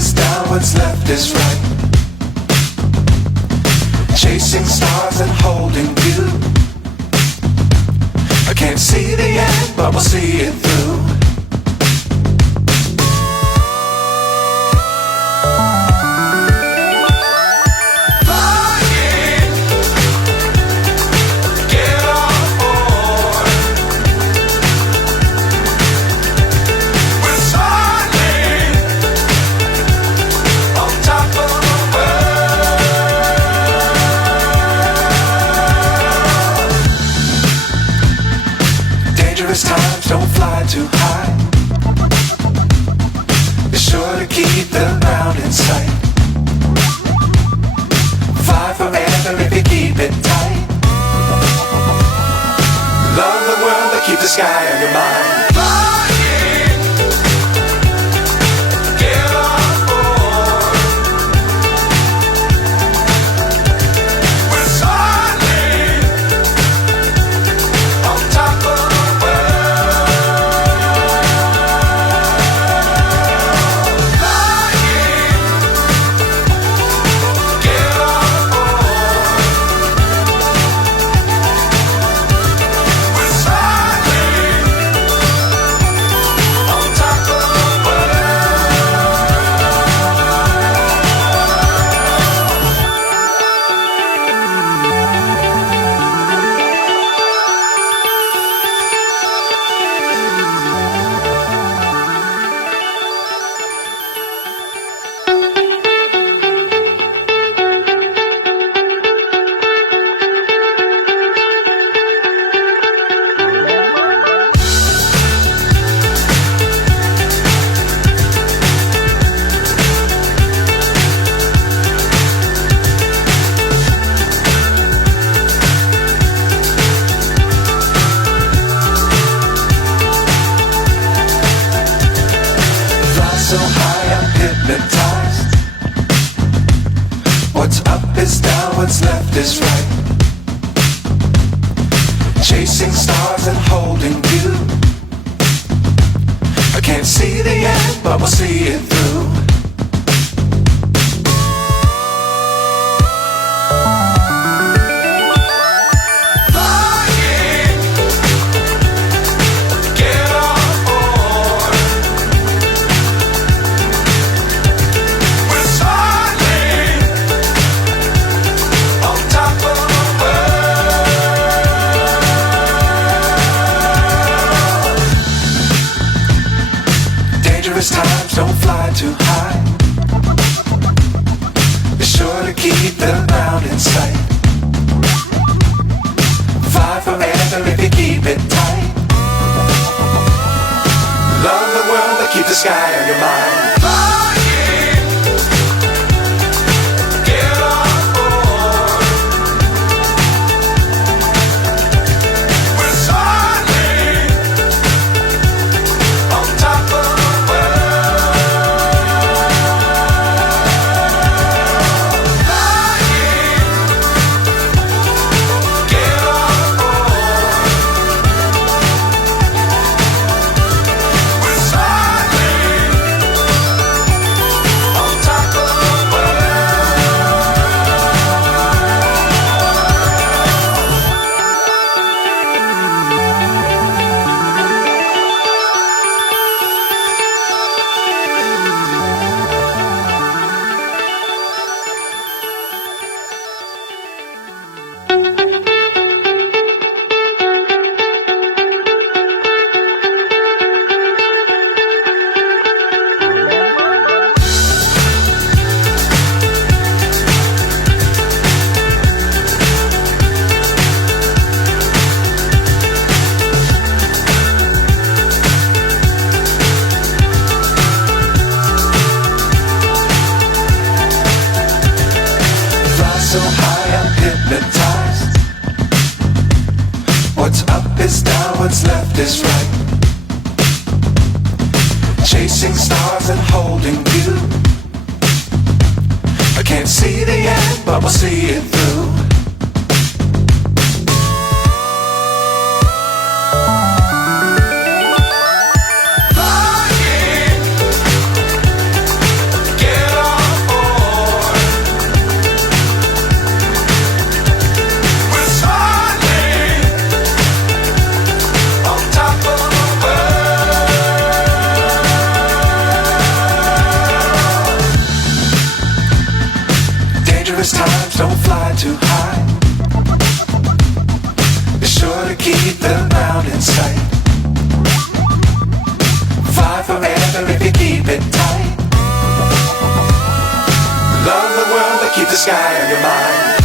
is down, what's left is right. Chasing stars and holding you. I can't see the end, but we'll see it through. Times don't fly too high. Be sure to keep the ground in sight. Fly forever if you keep it tight. Love the world but keep the sky on your mind. So high I'm hypnotized. What's up is down, what's left is right. Chasing stars and holding you. I can't see the end, but we'll see it through. Times don't fly too high. Be sure to keep the ground in sight. Fly forever if you keep it tight. Love the world but keep the sky on your mind. So high I'm hypnotized. What's up is down, what's left is right. Chasing stars and holding you. I can't see the end, but we'll see it through. Flying, get the sky on your mind.